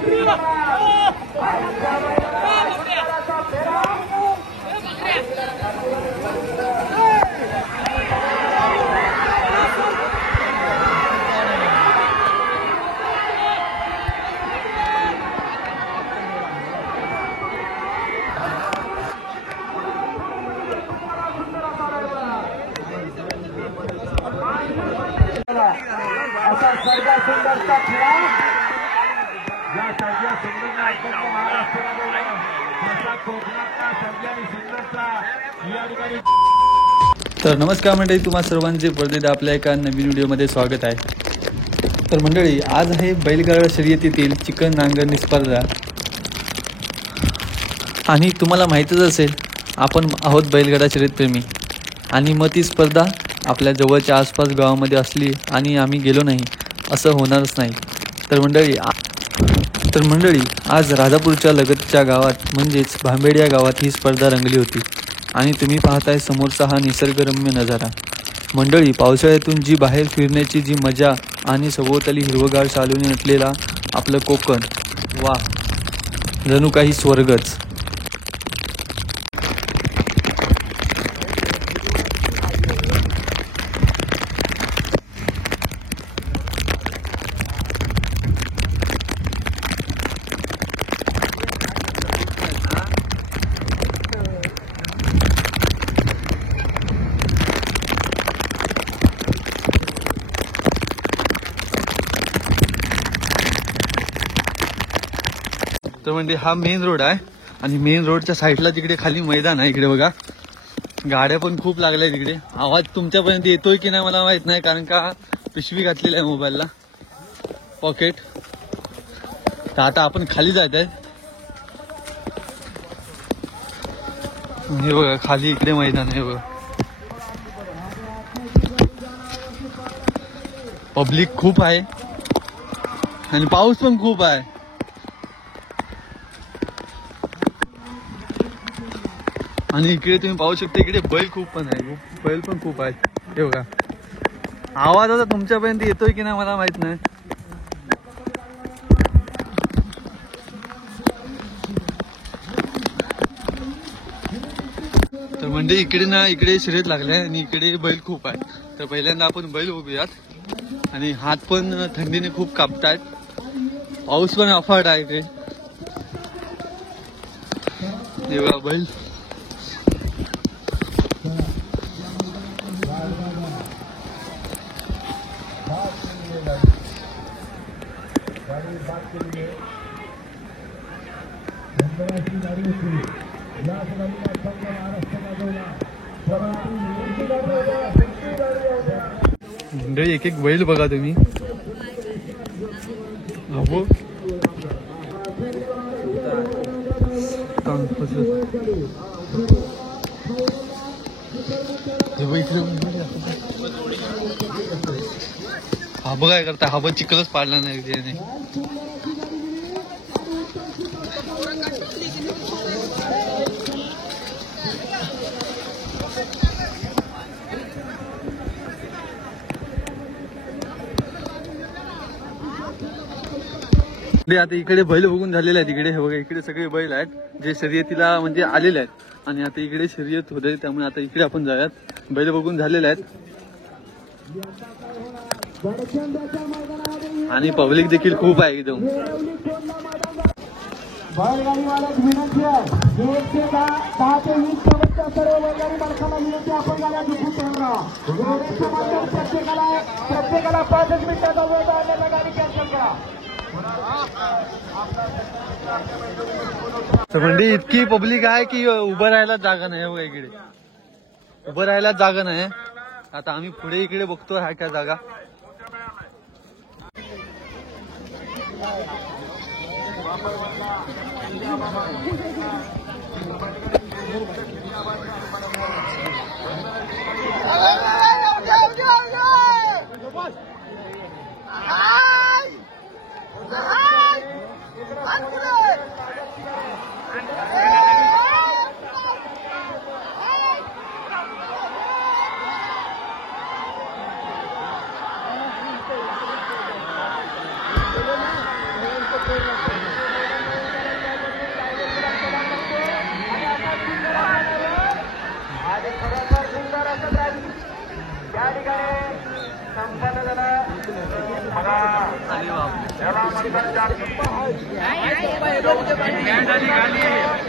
असा सर्वात सुंदरचा खेळा या सर्वात सुंदर महाराष्ट्रामध्ये कोकणातला सर्वात सुंदरचा या ठिकाणी. तर नमस्कार मंडळी, तुम्हा सर्वांचे परत आपल्या एका नवीन व्हिडिओमध्ये स्वागत आहे. तर मंडळी, आज आहे बैलगाडा शर्यतीतील चिकन नांगरणी स्पर्धा. आणि तुम्हाला माहीतच असेल, आपण आहोत बैलगाडा शर्यतप्रेमी. आणि मग ती स्पर्धा आपल्या जवळच्या आसपास गावामध्ये असली आणि आम्ही गेलो नाही असं होणारच नाही. तर मंडळी आज राजापूरच्या लगतच्या गावात म्हणजेच भांबेड या गावात ही स्पर्धा रंगली होती. आणि तुम्ही पाहताय समोरचा हा निसर्गरम्य नजारा. मंडळी, पावसाळ्यातून जी बाहेर फिरण्याची जी मजा आणि सभोवताली हिरवगार शालूने नटलेला आपलं कोकण, वा, जणू काही स्वर्गच. तर म्हणजे हा मेन रोड आहे आणि मेन रोडच्या साईडला तिकडे खाली मैदान आहे. इकडे बघा, गाड्या पण खूप लागल्या तिकडे. आवाज तुमच्यापर्यंत येतोय की नाही मला माहित नाही, कारण का पिशवी घातलेली आहे मोबाईलला, पॉकेट. तर आता आपण खाली जात आहे. हे बघा खाली इकडे मैदान आहे बघा. पब्लिक खूप आहे आणि पाऊस पण खूप आहे. आणि इकडे तुम्ही पाहू शकता, इकडे बैल खूप पण आहे, बैल पण खूप आहेत. हे बघा, आवाज आता तुमच्यापर्यंत येतोय की नाही मला माहित नाही. तर म्हणजे इकडे शर्यत लागले आणि इकडे बैल खूप आहे. तर पहिल्यांदा आपण बैल बघूयात. आणि हात पण थंडीने खूप कापतायत. पाऊस पण अफाट आहे इकडे. हे बघा बैल. मंडळी, एक एक बैल बघा तुम्ही. अहो हा बघा काय करता. हा बघ चिखलच पाडला नाही त्याने. आता इकडे बैल बघून झालेले आहेत. इकडे हे बघा, इकडे सगळे बैल आहेत जे शर्यतीला म्हणजे आलेले आहेत. आणि आता इकडे शर्यत होते, त्यामुळे आता इकडे आपण जाऊयात. बैल बघून झालेले आहेत आणि पब्लिक देखील खूप आहे एकदम. बैलगाडी मालक विनंती आहे, 1 ते 10 ते 20 पर्यंत सर्व बैलगाडी मालकांना विनंती, आपण गाड्या दुखून ठेवणार. प्रत्येकाला 5 मिनिटाचा वेळ द्यायला गाडी कॅन्सल करा. तर म्हणजे इतकी पब्लिक आहे की उभं राहायला जागा नाही. बघा इकडे उभं राहायला जागा नाही. आता आम्ही पुढे इकडे बघतो ह्या काय जागा.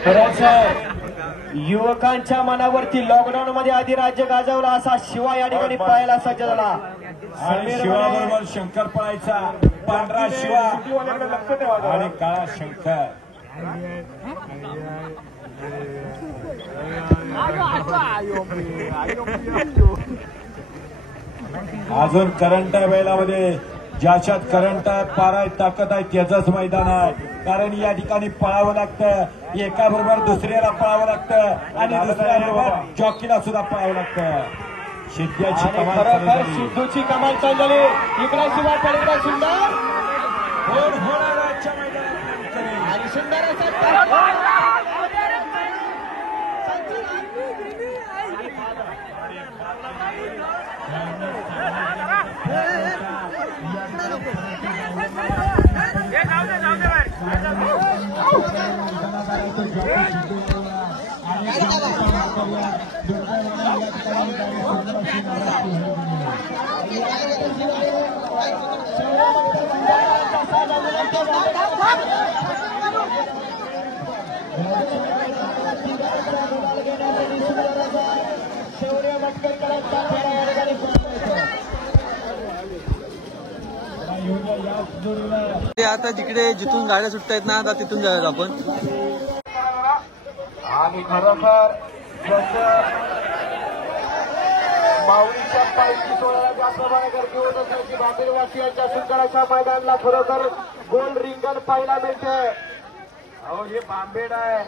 खरंच युवकांच्या मनावरती लॉकडाऊन मध्ये आधी राज्य गाजवला असा शिवा या ठिकाणी पळायला सज्ज झाला. आणि शिवाबरोबर शंकर पळायचा. पांढरा शिवा आणि काळा शंकर. अजून करंट आहे बैलामध्ये. ज्याच्यात करंट आहे, पारा आहे, ताकद आहे त्याचंच मैदान आहे. कारण या ठिकाणी पळावं लागतं. एका बरोबर दुसऱ्याला पळावं लागतं आणि दुसऱ्याबरोबर जॉकीला सुद्धा पळावं लागतं. सिद्ध्याची कमाल खरोखर सिद्धूची कमाल चालली. इकडे शिवा पलीकडे सुंदर कोण होणार आजच्या मैदानात आणि सुंदर असा ते आता जिकडे जिथून गाड्या सुटतायत ना आता तिथून जाऊयात आपण. आणि खरोखर जसं माऊलीच्या पालखी सोहळ्याला ज्याप्रमाणे गर्दी होत असल्याची बांबेरवासियांच्या सुंदराच्या मैदानाला खरोखर गोल रिंगण पाहायला मिळते. अहो हे बांबेड आहे.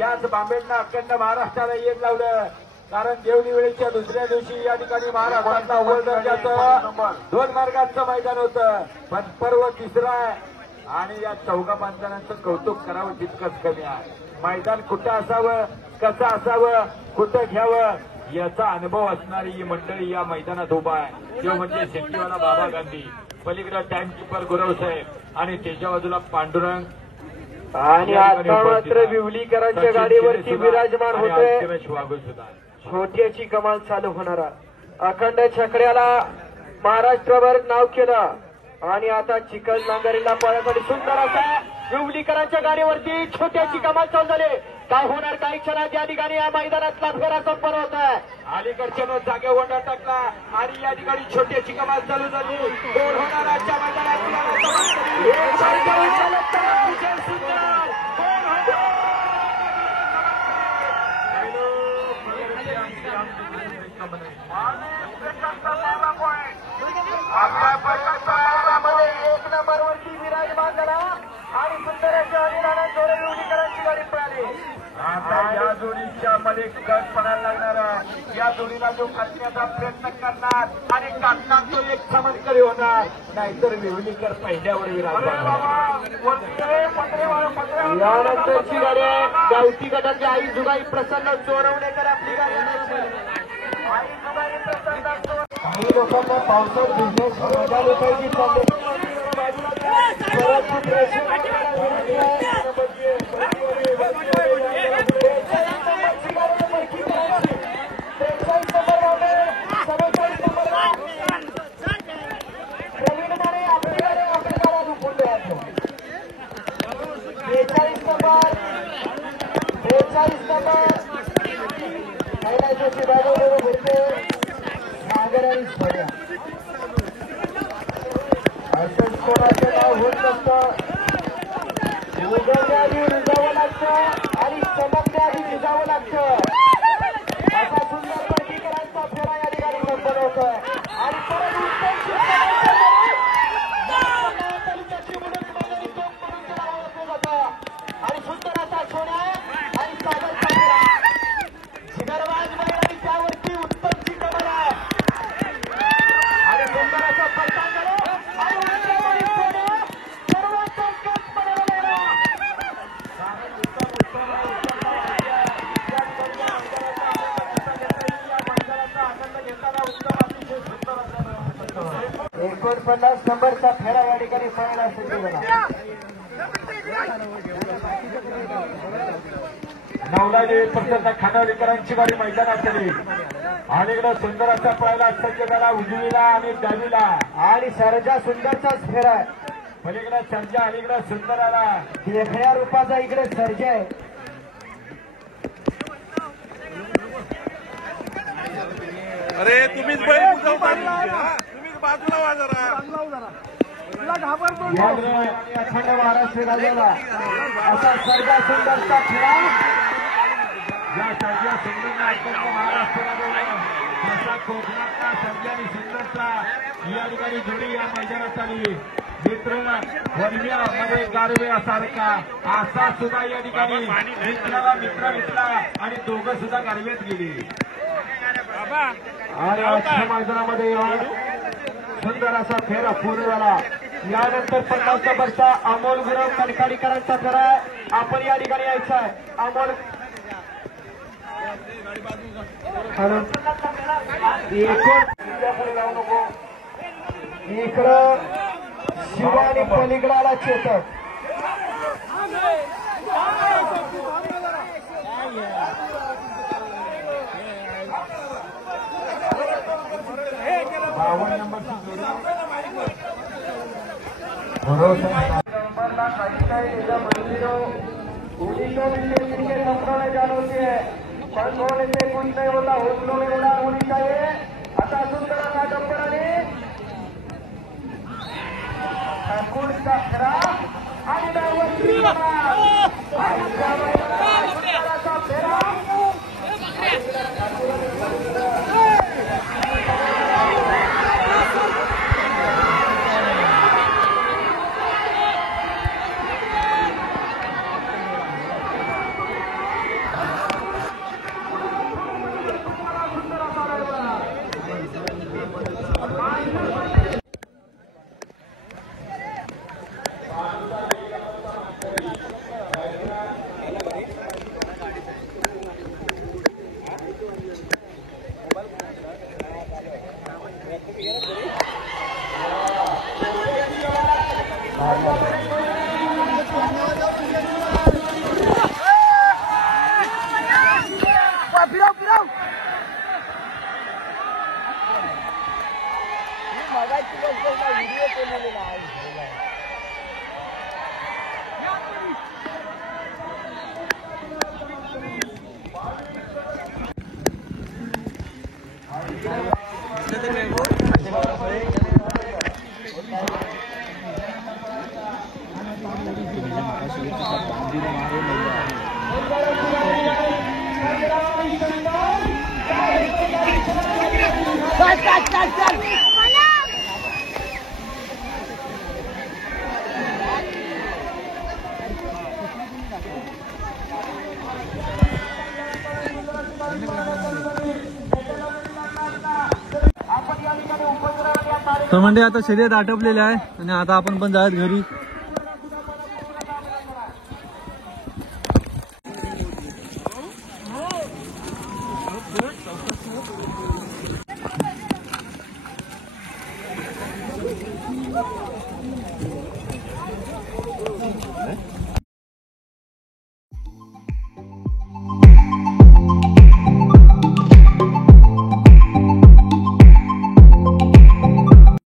याच बांबेडनं अखंड महाराष्ट्राला येत लावलं. कारण देवणी वेळेच्या दुसऱ्या दिवशी या ठिकाणी महाराष्ट्रातला अव्वल दर्जाचं 2 मार्गाचं मैदान होतं. पण पर्व तिसरा आहे आणि या चौघा माणसांचं कौतुक करावं तितकंच कमी आहे. मैदान कुठं असावं, कसं असावं, कुठं घ्यावं याचा अनुभव असणारी ही मंडळी या मैदानात उभा आहे. तो म्हणजे शेट्टीवाला बाबा गांधी, पलीकडे टाइमकीपर गुरव साहेब आणि त्याच्या बाजूला पांडुरंग. आणि आता मात्र विवलीकरांच्या गाडीवरती विराजमान होते छोट्याची कमाल चालू होणारा अखंड छकड्याला महाराष्ट्रभर नाव केलं. आणि आता चिकन नांगरीला पळण्यासाठी सुंदर असा विवलीकरांच्या गाडीवरती छोट्याची कमाल चालू झाली. काय होणार काही क्षणात या ठिकाणी या मैदानातला फेरा संपन्न होत आहे. अलीकडच्या जागेवर वंडा टाकला आणि या ठिकाणी छोट्याची कमाल चालू झाली. कोण होणार आजच्या मैदानात एक नंबरवरती विराजमान झाला आणि सुंदर अशा अनिराणा जोडे विवलीकरांची गाडी पळाली. आता या जोडीच्या मध्ये कट पडायला लागणार आहे. या जोडीला जो काढण्याचा प्रयत्न करणार आणि काढणार तो एक चमत्कारी होणार. नाहीतर विवलीकर पहिल्यावर यानंतरची गाडी आहे गावठी गटाची आई जुगाई प्रसन्न चोरवणेकर आपली गाडी आई जुगाई प्रसन्न. काही लोकांना पावसात बिझनेस मजा लुटायची चालली. असंच कोणाचं नाव होत नसतं. उगवण्याआधी रुजावं लागतं आणि चमकण्याआधी भिजावं लागतं. असा सुंदर वर्गीकरांचा फेरा या ठिकाणी संपन्न होतोय. आणि परत आणि सुंदर असा सोन्या आणि सागरचा फेरा शिखरबाज बैलांनी त्यावरती उत्तमची कमल आहे. आणि सुंदर असा पलटा $49 नंबरचा फेरा या ठिकाणी पळायला सज्ज झाला. नवलाजी फक्त खानावलीकरांची गाडी मैदानात आली. आणि इकडे सुंदर असा पळायला सज्ज झाला उजवीला आणि डावीला. आणि सरजा सुंदरचाच फेरा आहे. पलीकडे सर्जा अलीकडे सुंदर आला. देखण्या रूपाचा इकडे सर्जा आहे. अरे तुम्हीच बैल तुम्हीच बाजूला वा जरा अखंड महाराष्ट्र राज्याला असा सर्जा सुंदरचा खेळा या सर्जा सुंदरचा अखंड महाराष्ट्राला जसा कोकणातला सर्जा आणि सुंदरचा या ठिकाणी जोडी या मैदानात आली. मित्र वर्म्यामध्ये गारव्यासारखा असा सुद्धा या ठिकाणी मित्राला मित्र मित्रा आणि दोघं सुद्धा गारव्यात गेली. आणि आजच्या मैदानामध्ये सुंदर असा फेरा पूर्ण झाला. यानंतर 50 नंबरचा अमोल गुरव कणकाडीकरांचा फेरा आपण या ठिकाणी यायचा आहे. अमोल इकडं शिवा आणि पलीकडाला चेतक. जान होती है पण होने से कुछ नहीं होता. हौसलों में उड़ान होनी चाहिए. आता सुंदर असा डंपर आणि ठाकूरचा खेळा आणि डायव्हर फेरा. तर म्हणजे आता शर्यत आटपलेले आहे आणि आता आपण पण जायत घरी.